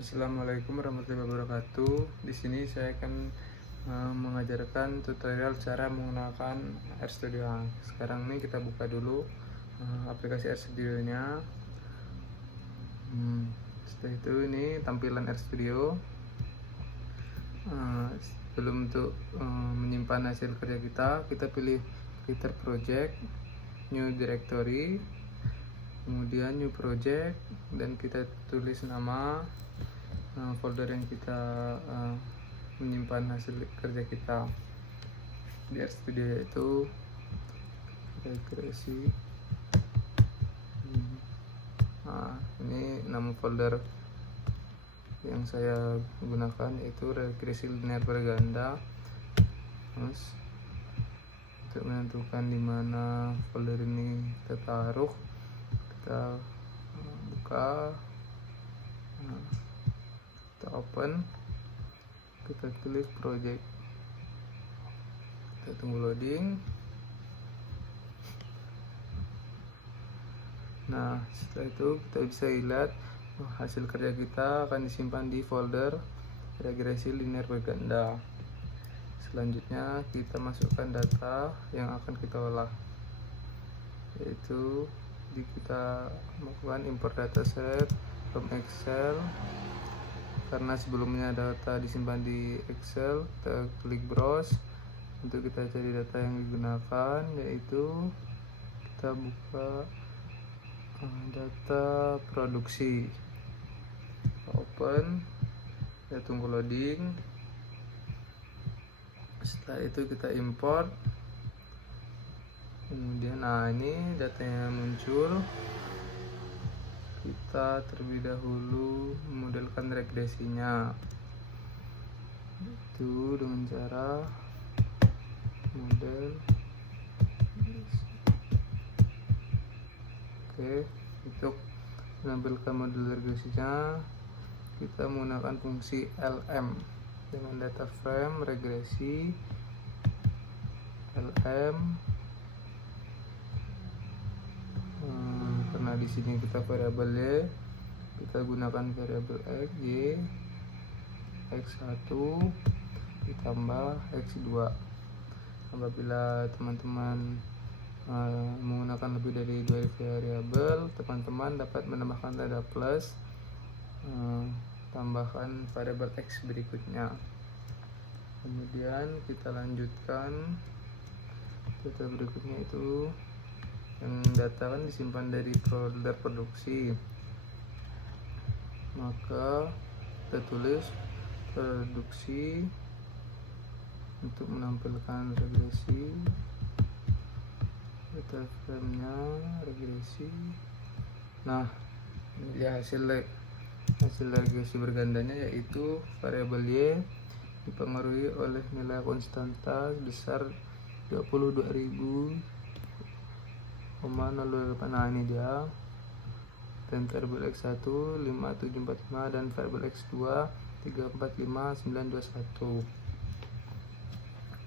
Assalamualaikum warahmatullahi wabarakatuh. Di sini saya akan mengajarkan tutorial cara menggunakan RStudio. Sekarang ini kita buka dulu aplikasi RStudio-nya. Setelah itu ini tampilan RStudio. Sebelum untuk menyimpan hasil kerja kita pilih Creator Project, New Directory, kemudian New Project, dan kita tulis nama folder yang kita menyimpan hasil kerja kita. Di RStudio itu regresi. Ini nama folder yang saya gunakan, yaitu regresi linear berganda. Terus untuk menentukan di mana folder ini kita taruh, kita buka, kita open, kita klik project, kita tunggu loading. Nah, setelah itu kita bisa lihat hasil kerja kita akan disimpan di folder regresi linear berganda. Selanjutnya kita masukkan data yang akan kita olah, yaitu kita melakukan import dataset from Excel. Karena sebelumnya data disimpan di Excel, kita klik browse untuk kita cari data yang digunakan, yaitu kita buka data produksi, open, kita tunggu loading. Setelah itu kita import, kemudian ini datanya muncul. Kita terlebih dahulu memodelkan regresinya, itu dengan cara model. Oke, untuk menampilkan model regresinya kita menggunakan fungsi lm dengan data frame regresi lm. Karena di sini kita variabel y, kita gunakan variabel x, y, x1 ditambah x2. Apabila teman-teman menggunakan lebih dari 2 variabel, teman-teman dapat menambahkan tanda plus, tambahkan variabel x berikutnya. Kemudian kita lanjutkan data berikutnya, itu yang data kan disimpan dari folder produksi, maka kita tulis produksi untuk menampilkan regresi, data frame-nya regresi. Nah, ini dia hasil regresi bergandanya, yaitu variabel y dipengaruhi oleh nilai konstanta sebesar 22.000,008. Nah, ini dia. Dan variabel x1 5745 dan variabel x2 345921.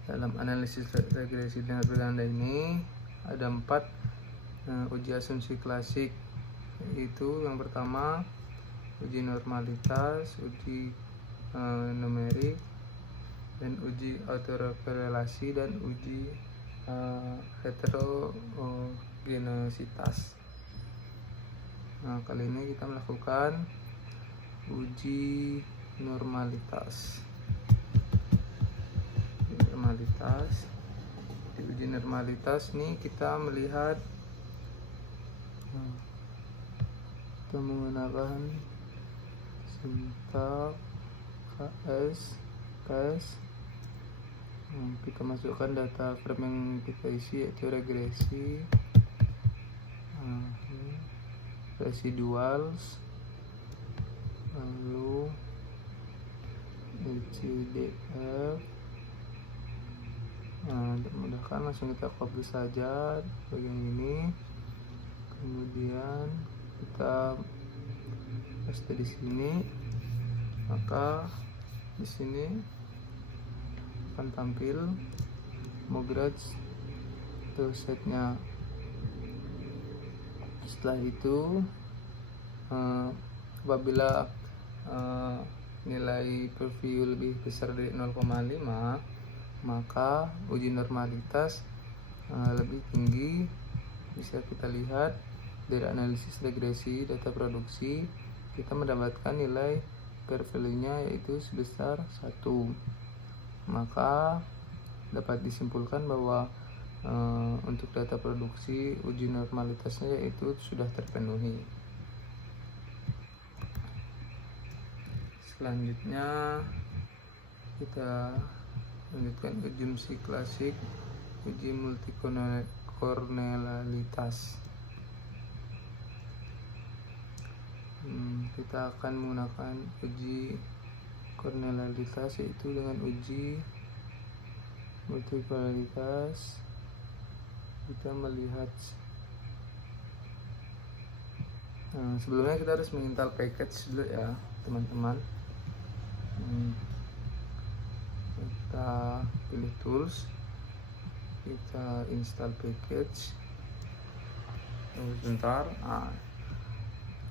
Dalam analisis regresi linear berganda ini ada 4 uji asumsi klasik, yaitu yang pertama uji normalitas, uji numerik, dan uji autokorelasi, dan uji heterogenesitas. Nah, kali ini kita melakukan uji normalitas. Di uji normalitas nih kita melihat kita menggunakan sintak KS. Kita masukkan data frame yang kita isi, yaitu regresi, residuals, lalu LCDF. Untuk memudahkan langsung kita copy saja bagian ini, kemudian kita paste di sini, maka di sini akan tampil Mograj itu setnya. Setelah itu apabila nilai preview lebih besar dari 0,5, maka uji normalitas lebih tinggi. Bisa kita lihat dari analisis regresi data produksi, kita mendapatkan nilai p-value-nya yaitu sebesar 1. Maka dapat disimpulkan bahwa untuk data produksi uji normalitasnya yaitu sudah terpenuhi. Selanjutnya kita lanjutkan asumsi klasik uji multikornelalitas. Kita akan menggunakan uji kornelalitas yaitu dengan uji multikornelalitas. Kita melihat sebelumnya kita harus menginstal package dulu ya teman-teman. Kita pilih tools, kita install package. Sebentar,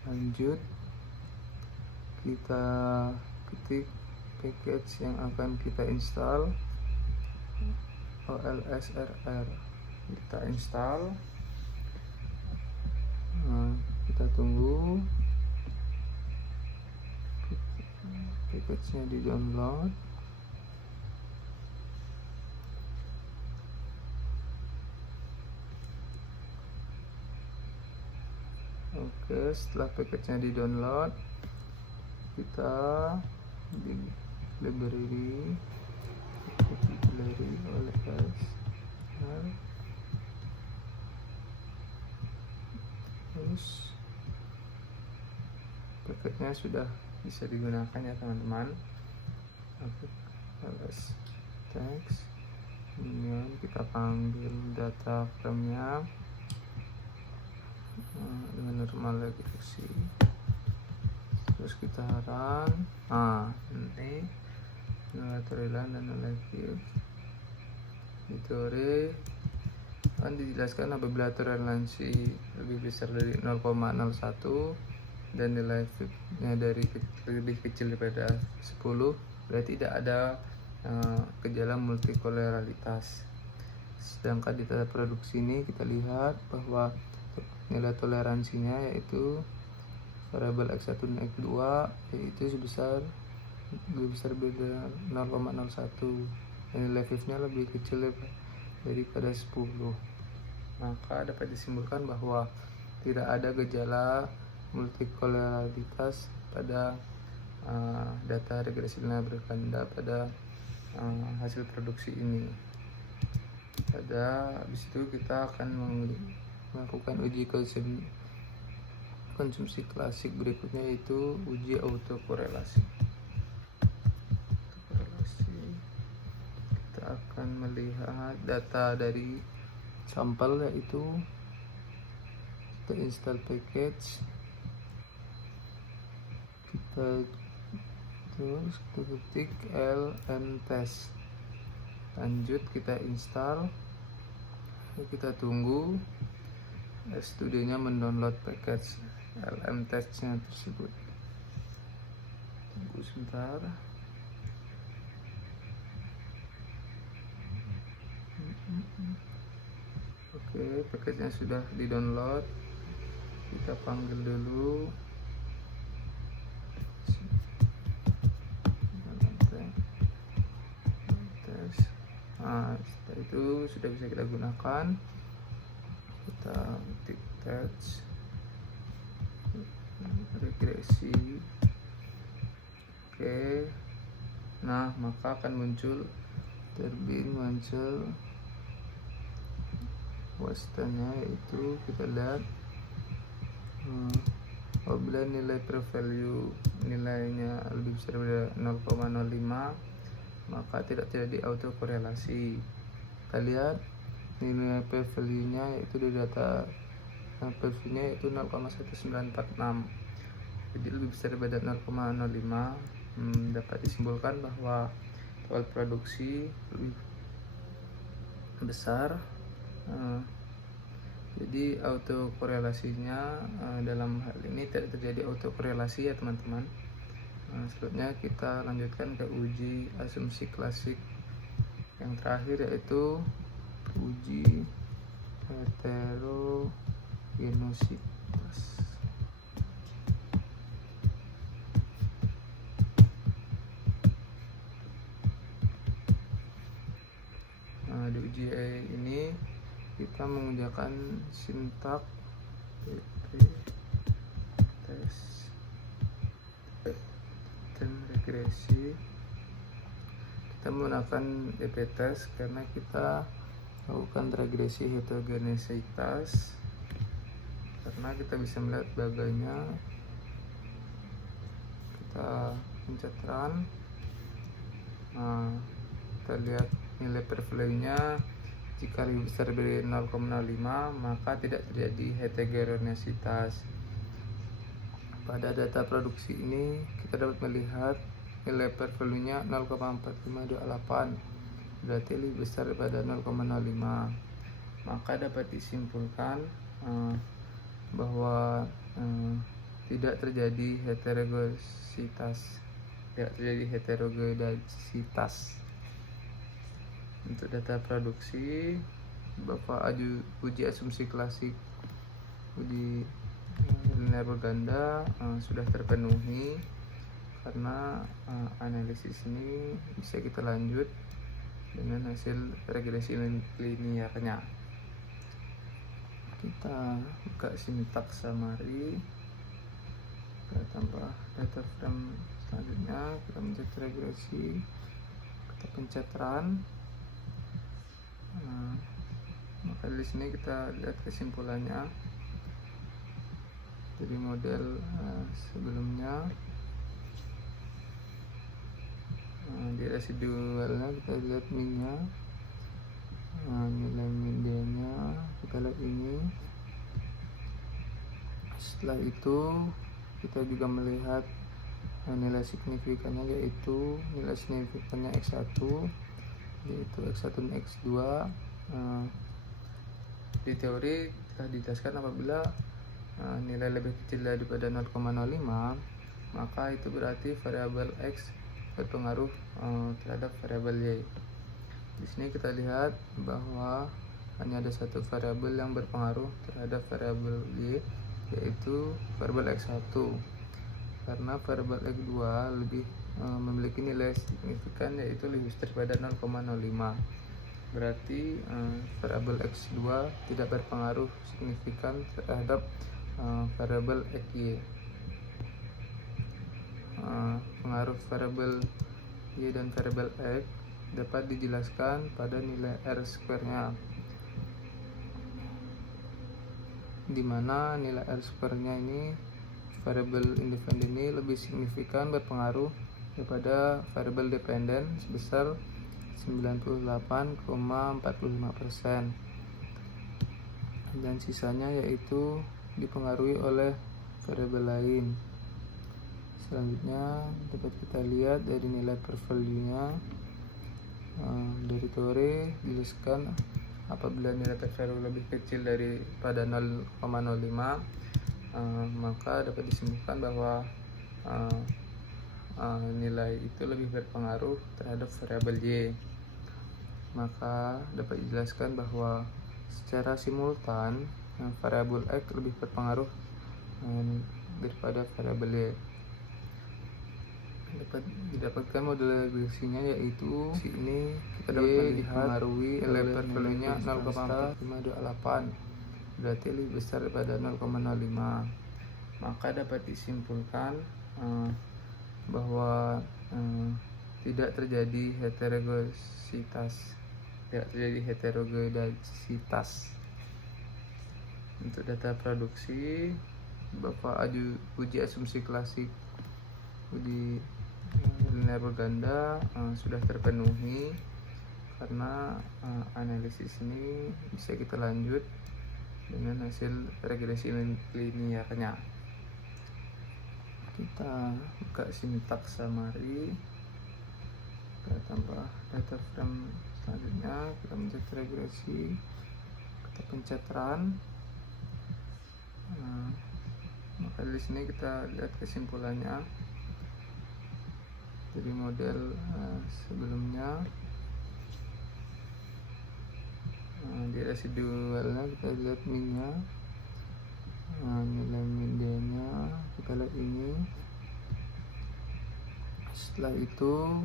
lanjut kita ketik package yang akan kita install, olsrr. Kita install, kita tunggu package-nya di download. Oke, setelah package-nya di download, kita di library olsr, terus package-nya sudah bisa digunakan ya teman-teman. ls text, kemudian kita panggil data frame-nya dengan normal regresi, terus kita run. Nanti nilai toleran dan nilai cube di teori akan dijelaskan apabila toleransi lebih besar dari 0,01 dan nilai nya dari lebih kecil daripada 10, berarti tidak ada gejala multikolerialitas. Sedangkan di data produksi ini kita lihat bahwa nilai toleransinya yaitu variabel x1 dan x2 yaitu lebih besar beda 0,01 dan nilai nya lebih kecil daripada 10. Maka dapat disimpulkan bahwa tidak ada gejala multikolerialitas pada data regresi linear berganda pada hasil produksi ini. Habis itu kita akan melakukan uji konsumsi klasik berikutnya, yaitu uji autokorelasi. Kita akan melihat data dari sampel, yaitu kita install package, kita ketik lmtest, lanjut kita install, kita tunggu RStudio nya mendownload package lmtest nya tersebut. Tunggu sebentar. Oke, package nya sudah di download, kita panggil dulu setelah itu sudah bisa kita gunakan. Kita ketik test regresi. Oke, nah maka akan muncul wastannya, yaitu kita lihat apabila nilai p-value nilainya lebih besar dari 0,05 maka tidak terjadi autokorelasi. Kita lihat nilai p-value nya yaitu dari data p-value nya yaitu 0,1946, jadi lebih besar daripada 0,05. Dapat disimpulkan bahwa total produksi lebih besar. Jadi autokorelasinya dalam hal ini tidak terjadi autokorelasi ya teman-teman. Selanjutnya kita lanjutkan ke uji asumsi klasik yang terakhir, yaitu uji heterogenositas. Nah, di uji ini kita menggunakan sintak tes dan regresi. Kita menggunakan DP test karena kita lakukan regresi heterogenesitas, karena kita bisa melihat bagainya. Kita pencet run. Nah, kita lihat nilai per value-nya. Jika lebih besar dari 0,05 maka tidak terjadi heterogenesitas. Pada data produksi ini kita dapat melihat nilai per value-nya 0,4528, berarti lebih besar daripada 0,05. Maka dapat disimpulkan bahwa tidak terjadi heterogenesitas. Untuk data produksi, Bapak uji asumsi klasik uji linear berganda sudah terpenuhi, karena analisis ini bisa kita lanjut dengan hasil regresi linearnya. Kita buka sintaks summary, kita tambah data frame. Selanjutnya kita mencet regresi, kita pencet run. Maka di sini kita lihat kesimpulannya dari model sebelumnya. Di residualnya kita lihat minnya, nilai medianya kita lihat ini. Setelah itu kita juga melihat nilai signifikannya, yaitu nilai signifikannya X1, yaitu X1 dan X2. Di teori telah dijelaskan apabila nilai lebih kecil daripada 0,05 maka itu berarti variabel X berpengaruh terhadap variabel Y. Di sini kita lihat bahwa hanya ada satu variabel yang berpengaruh terhadap variabel Y, yaitu variabel X1, karena variabel X2 lebih memiliki nilai signifikan, yaitu lebih besar daripada 0,05. Berarti variabel X2 tidak berpengaruh signifikan terhadap variabel XY. Pengaruh variabel Y dan variabel X dapat dijelaskan pada nilai R-square-nya, di mana nilai R-square-nya ini variabel independen ini lebih signifikan berpengaruh daripada variabel dependen sebesar 98,45%, dan sisanya yaitu dipengaruhi oleh variabel lain. Selanjutnya dapat kita lihat dari nilai per value-nya. Dari teori dijelaskan apabila nilai per value lebih kecil daripada 0,05 maka dapat disimpulkan bahwa nilai itu lebih berpengaruh terhadap variabel Y. Maka dapat dijelaskan bahwa secara simultan variabel X lebih berpengaruh daripada variabel Y. Dapat didapatkan model regresinya, yaitu di sini kita dapat melihat dipengaruhi nilai per value-nya 0,4528, berarti lebih besar daripada 0,05. Maka dapat disimpulkan bahwa tidak terjadi heterogenesitas. Untuk data produksi, Bapak uji asumsi klasik uji linear berganda sudah terpenuhi, karena analisis ini bisa kita lanjut dengan hasil regresi linearnya. Kita buka sintaks summary, kita tambah data frame. Selanjutnya kita mencet regresi, kita pencet run. Maka di sini kita lihat kesimpulannya Jadi model sebelumnya di residualnya kita lihat minnya, nilai medianya kita lihat ini. Setelah itu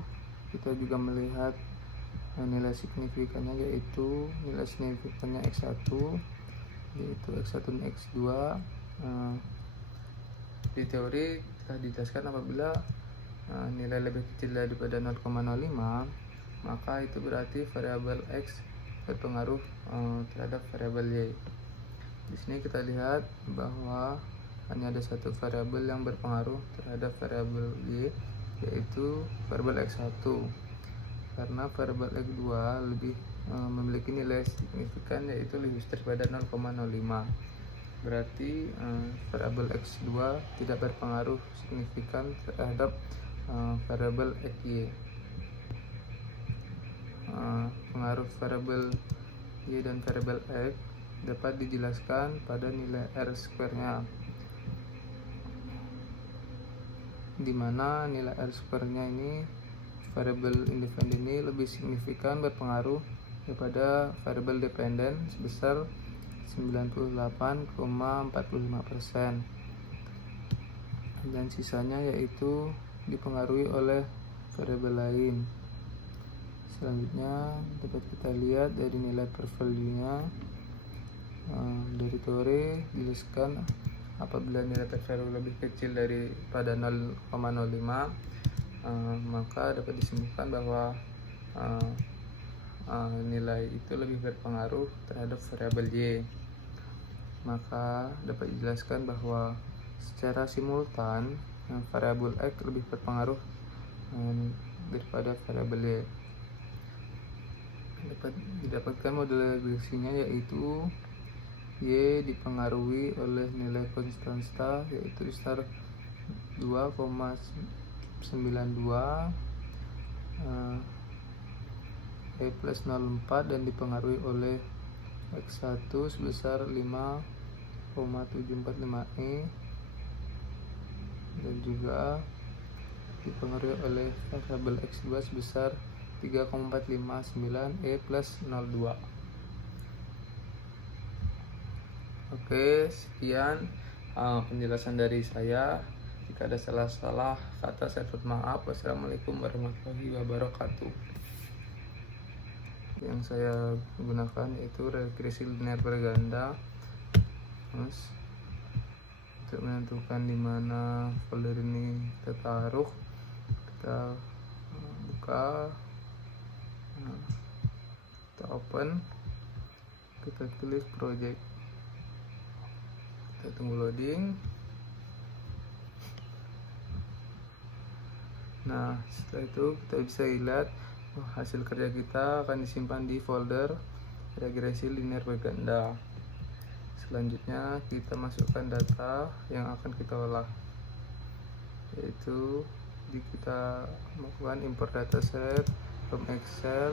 kita juga melihat nilai signifikannya, yaitu nilai signifikannya X1, yaitu X1 dan X2. Di teori telah dijelaskan apabila nilai lebih kecil daripada 0,05, maka itu berarti variabel X berpengaruh terhadap variabel Y. Di sini kita lihat bahwa hanya ada satu variabel yang berpengaruh terhadap variabel Y, yaitu variabel X1, karena variabel X2 lebih memiliki nilai signifikan, yaitu lebih besar daripada 0,05. Berarti variabel X2 tidak berpengaruh signifikan terhadap variabel XY. Pengaruh variabel Y dan variabel X dapat dijelaskan pada nilai R-square-nya, di mana nilai R-square-nya ini, variabel independen ini lebih signifikan berpengaruh daripada variabel dependen sebesar 98,45%, dan sisanya yaitu dipengaruhi oleh variabel lain. Selanjutnya dapat kita lihat dari nilai per value-nya. Dari teori dijelaskan apabila nilai per value lebih kecil daripada 0,05, maka dapat disimpulkan bahwa nilai itu lebih berpengaruh terhadap variabel Y. Maka dapat dijelaskan bahwa secara simultan variabel X lebih berpengaruh daripada variabel Y. Dapat didapatkan model regresinya, yaitu Y dipengaruhi oleh nilai konstanta, yaitu sebesar 2,92, E plus 0,4, dan dipengaruhi oleh X1 sebesar 5,745E, dan juga dipengaruhi oleh variabel X2 sebesar 3,459E plus 02. Oke, sekian penjelasan dari saya. Jika ada salah-salah kata, saya mohon maaf. Wassalamualaikum warahmatullahi wabarakatuh. Yang saya gunakan yaitu regresi linear berganda. Terus, untuk menentukan di mana folder ini kita taruh, kita buka, kita open, kita tulis project, kita tunggu loading. Nah, setelah itu kita bisa lihat hasil kerja kita akan disimpan di folder regresi linear berganda. Selanjutnya kita masukkan data yang akan kita olah, yaitu kita melakukan import dataset from Excel.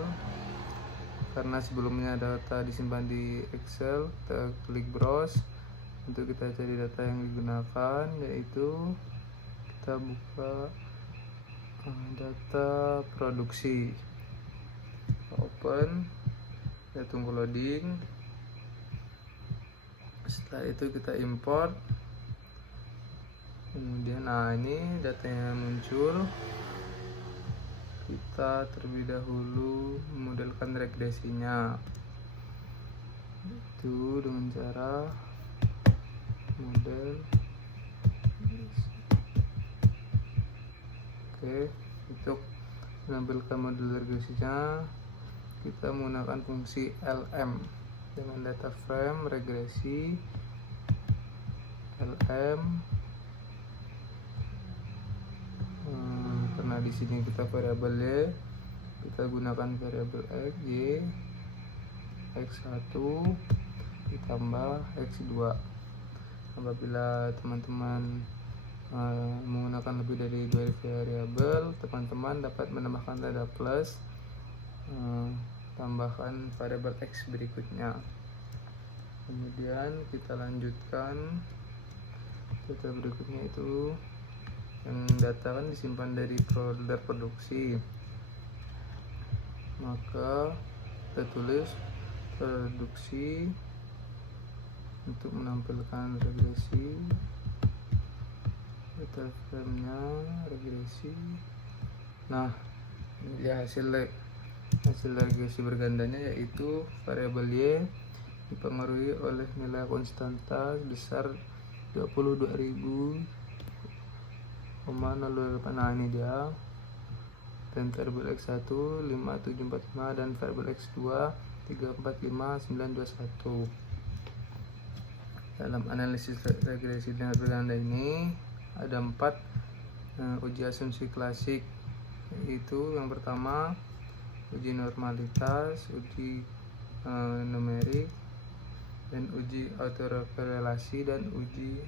Karena sebelumnya data disimpan di Excel, kita klik browse untuk kita cari data yang digunakan, yaitu kita buka data produksi, open, kita tunggu loading. Setelah itu kita import, kemudian ini datanya muncul. Kita terlebih dahulu memodelkan regresinya, itu dengan cara model. Oke, untuk menampilkan model regresinya kita menggunakan fungsi lm dengan data frame regresi lm. Karena di sini kita variabel Y, kita gunakan variabel X, Y, X1 ditambah X2. Apabila teman-teman menggunakan lebih dari 2 variabel, teman-teman dapat menambahkan tanda plus, tambahkan variabel X berikutnya. Kemudian kita lanjutkan data berikutnya, itu yang data kan disimpan dari folder produksi, maka kita tulis produksi untuk menampilkan regresi, data frame-nya regresi. Nah, ini dia hasil regresi bergandanya, yaitu variabel Y dipengaruhi oleh nilai konstanta sebesar 22.000,008. Nah, ini dia. Dan variabel X1 5745 dan variabel X2 345921. Dalam analisis regresi linear berganda ini ada 4 uji asumsi klasik, yaitu yang pertama uji normalitas, uji numerik, dan uji autokorelasi, dan uji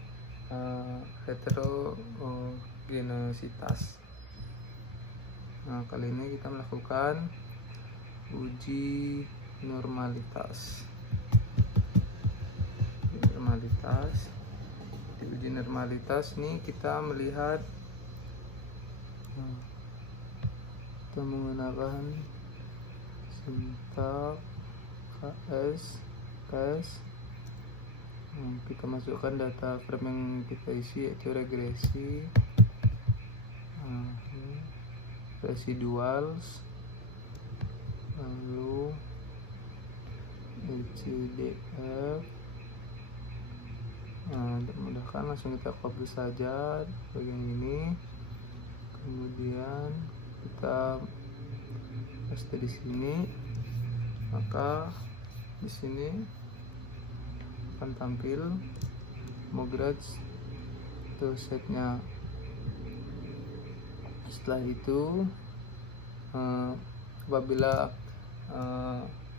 heterogenesitas. Nah, kali ini kita melakukan uji normalitas. Di uji normalitas nih kita melihat, kita menggunakan sintak KS. Kita masukkan data frame yang kita isi, yaitu regresi, residuals, lalu LCDF. Untuk memudahkan langsung kita copy saja bagian ini, kemudian kita paste di sini, maka di sini akan tampil Mograd atau setnya. Setelah itu apabila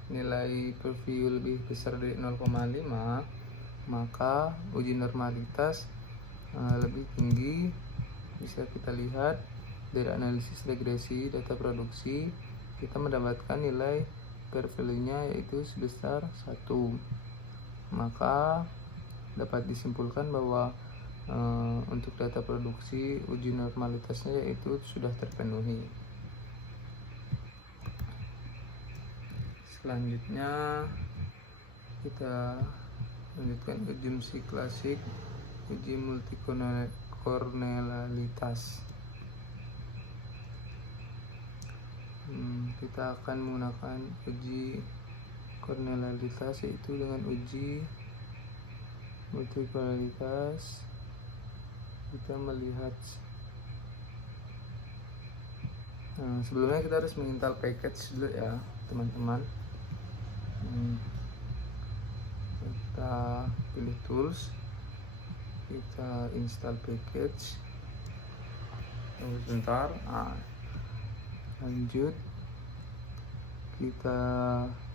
nilai preview lebih besar dari 0,5, maka uji normalitas lebih tinggi. Bisa kita lihat dari analisis regresi data produksi, kita mendapatkan nilai per value-nya yaitu sebesar 1. Maka dapat disimpulkan bahwa untuk data produksi uji normalitasnya yaitu sudah terpenuhi. Selanjutnya kita lanjutkan asumsi klasik, uji multikornelalitas. Kita akan menggunakan uji kornelalitas, yaitu dengan uji multikornelalitas kita melihat, sebelumnya kita harus menginstal package dulu ya teman-teman. Kita pilih tools, kita install package. Sebentar, lanjut, kita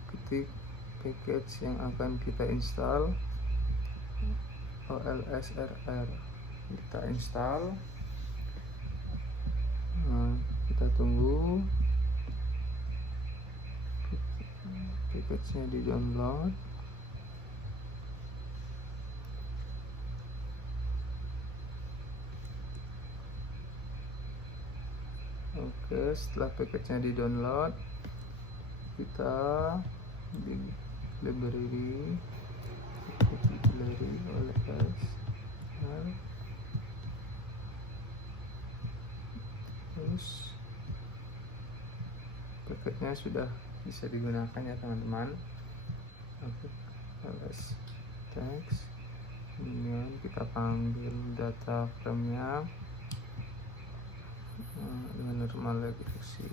ketik package yang akan kita install, OLSRR. Kita install, kita tunggu package-nya di download. Oke, setelah package-nya di download, kita di library OLSR, terus package-nya sudah bisa digunakan ya teman-teman. LS text, kemudian kita panggil data frame-nya dengan normal regresi,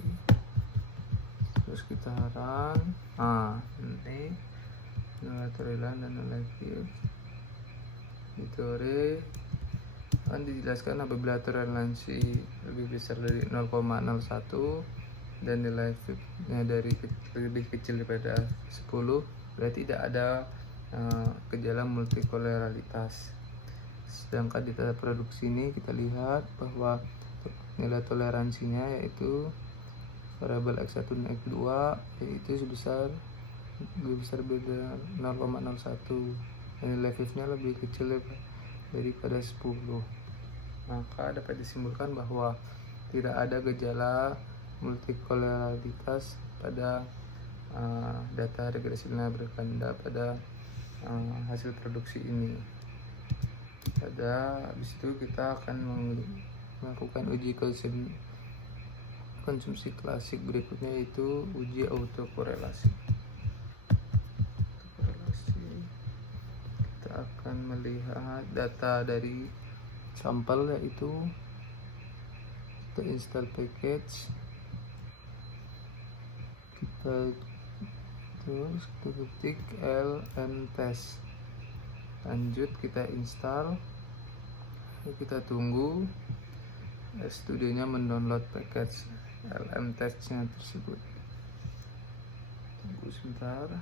terus kita run. Ini nilai toleran dan nilai fit di teori akan dijelaskan apabila toleransi lebih besar dari 0,01 dan nilai fitnya lebih kecil daripada 10, berarti tidak ada gejala multikolerialitas. Sedangkan di data produksi ini kita lihat bahwa nilai toleransinya yaitu variabel X1 dan X2 yaitu lebih besar beda 0,01 dan nilai fitnya lebih kecil daripada 10. maka dapat disimpulkan bahwa tidak ada gejala multikolerialitas pada data regresi linear berganda pada hasil produksi ini. Habis itu kita akan melakukan uji konsumsi klasik berikutnya, yaitu uji autokorelasi. Kita akan melihat data dari sampel, yaitu kita install package, kita ketik ln test, lanjut kita install, kita tunggu studionya mendownload package lm testnya tersebut. Tunggu sebentar.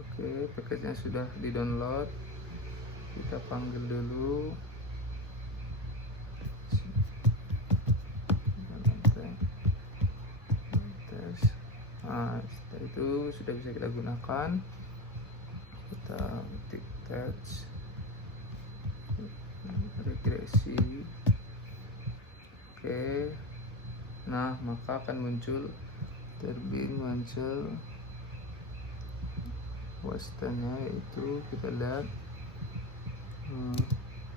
Oke, package-nya sudah di download. Kita panggil dulu. Setelah itu sudah bisa kita gunakan. Kita ketik test regresi. Oke, nah maka akan muncul terbit muncul wastannya, yaitu kita lihat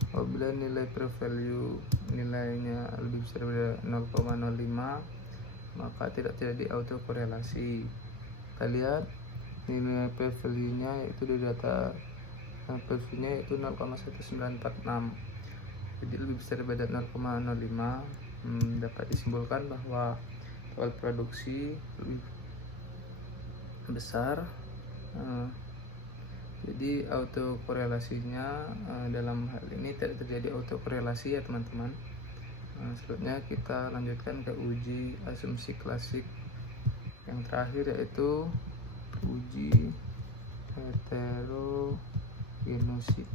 apabila nilai per value nilainya lebih besar dari 0,05 maka tidak terjadi autokorelasi. Kita lihat nilai per value nya yaitu dari data per value nya yaitu 0,1946, jadi lebih besar daripada 0,05. Dapat disimpulkan bahwa awal produksi lebih besar. Jadi autokorelasinya dalam hal ini tidak terjadi autokorelasi ya teman-teman. Selanjutnya kita lanjutkan ke uji asumsi klasik yang terakhir, yaitu uji heterogenositas.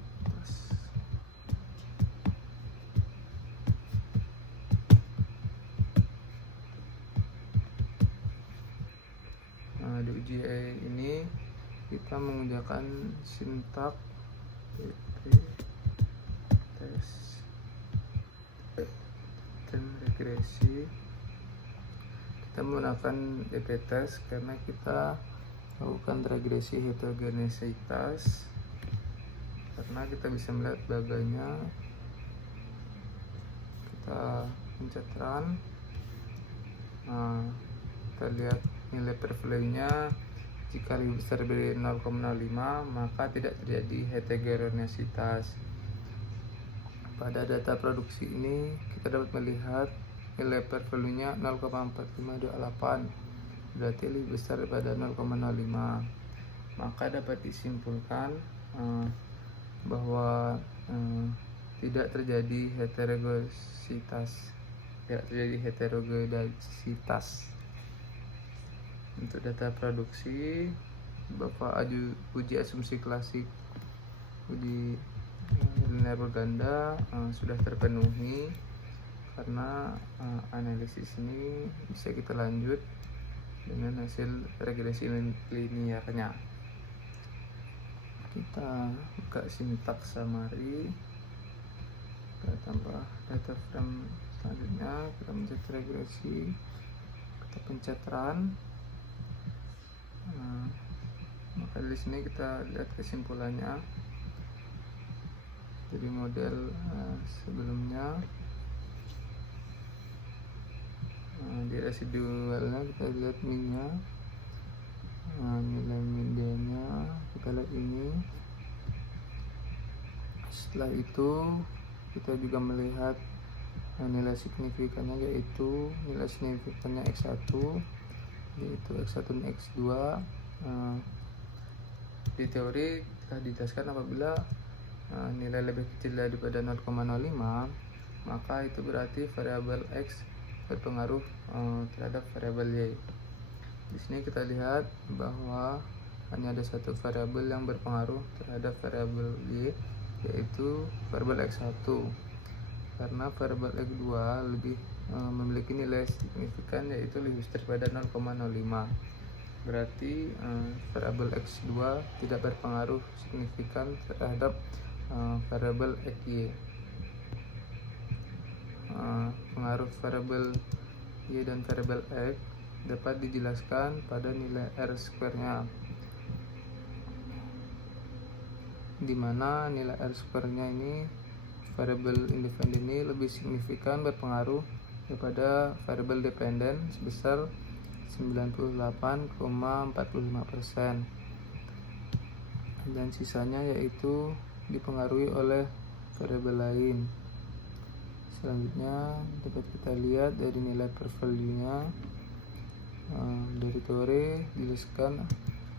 Di uji ini kita mengerjakan sintak tes regresi. Kita menggunakan DP test karena kita lakukan regresi heterogenesitas, karena kita bisa melihat bagainya. Kita pencet run. Kita lihat nilai per value nya jika lebih besar dari 0,05 maka tidak terjadi heterogenesitas. Pada data produksi ini kita dapat melihat nilai per value nya 0,4528, berarti lebih besar daripada 0,05. Maka dapat disimpulkan bahwa tidak terjadi heterogenesitas. Untuk data produksi Bapak uji asumsi klasik uji linear berganda sudah terpenuhi, karena analisis ini bisa kita lanjut dengan hasil regresi linearnya. Kita buka sintaks summary, kita tambah data frame selanjutnya, kita mencet regresi, kita pencet run. Maka di sini kita lihat kesimpulannya dari model sebelumnya. Di residualnya kita lihat minnya, nilai medianya kita lihat ini. Setelah itu kita juga melihat nilai signifikannya, yaitu nilai signifikannya X1, yaitu X1 dan X2. Di teori telah dijelaskan apabila nilai lebih kecil daripada 0,05 maka itu berarti variabel X berpengaruh terhadap variabel Y. Di sini kita lihat bahwa hanya ada satu variabel yang berpengaruh terhadap variabel Y, yaitu variabel X1, karena variabel X2 lebih memiliki nilai signifikan, yaitu lebih besar daripada 0,05. berarti variabel X2 tidak berpengaruh signifikan terhadap variabel XY. Pengaruh variabel Y dan variabel X dapat dijelaskan pada nilai R2-nya, di mana nilai R2-nya ini variabel independen ini lebih signifikan berpengaruh daripada variabel dependen sebesar 98,45%, dan sisanya yaitu dipengaruhi oleh variabel lain. Selanjutnya dapat kita lihat dari nilai per value-nya. Dari teori dijelaskan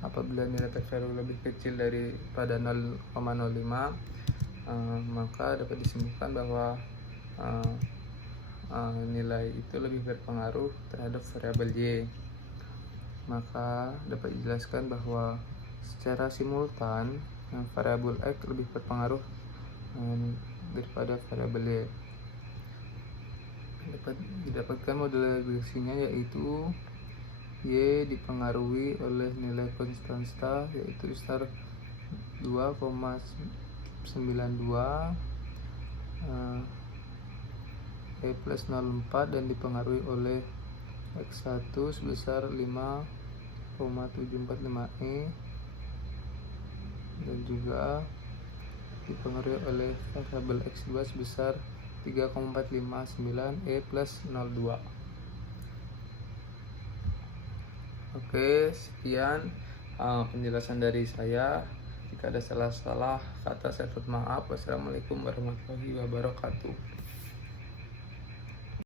apabila nilai per value lebih kecil daripada 0,05, maka dapat disimpulkan bahwa nilai itu lebih berpengaruh terhadap variabel Y. Maka dapat dijelaskan bahwa secara simultan variabel X lebih berpengaruh daripada variabel Y. Dapat didapatkan model regresinya, yaitu Y dipengaruhi oleh nilai konstanta yaitu sebesar 2,92, E plus 0,4, dan dipengaruhi oleh X1 sebesar 5,745E, dan juga dipengaruhi oleh variabel X2 sebesar 3,459 E plus 02. Oke, sekian penjelasan dari saya. Jika ada salah-salah kata, saya mohon maaf. Wassalamualaikum warahmatullahi wabarakatuh.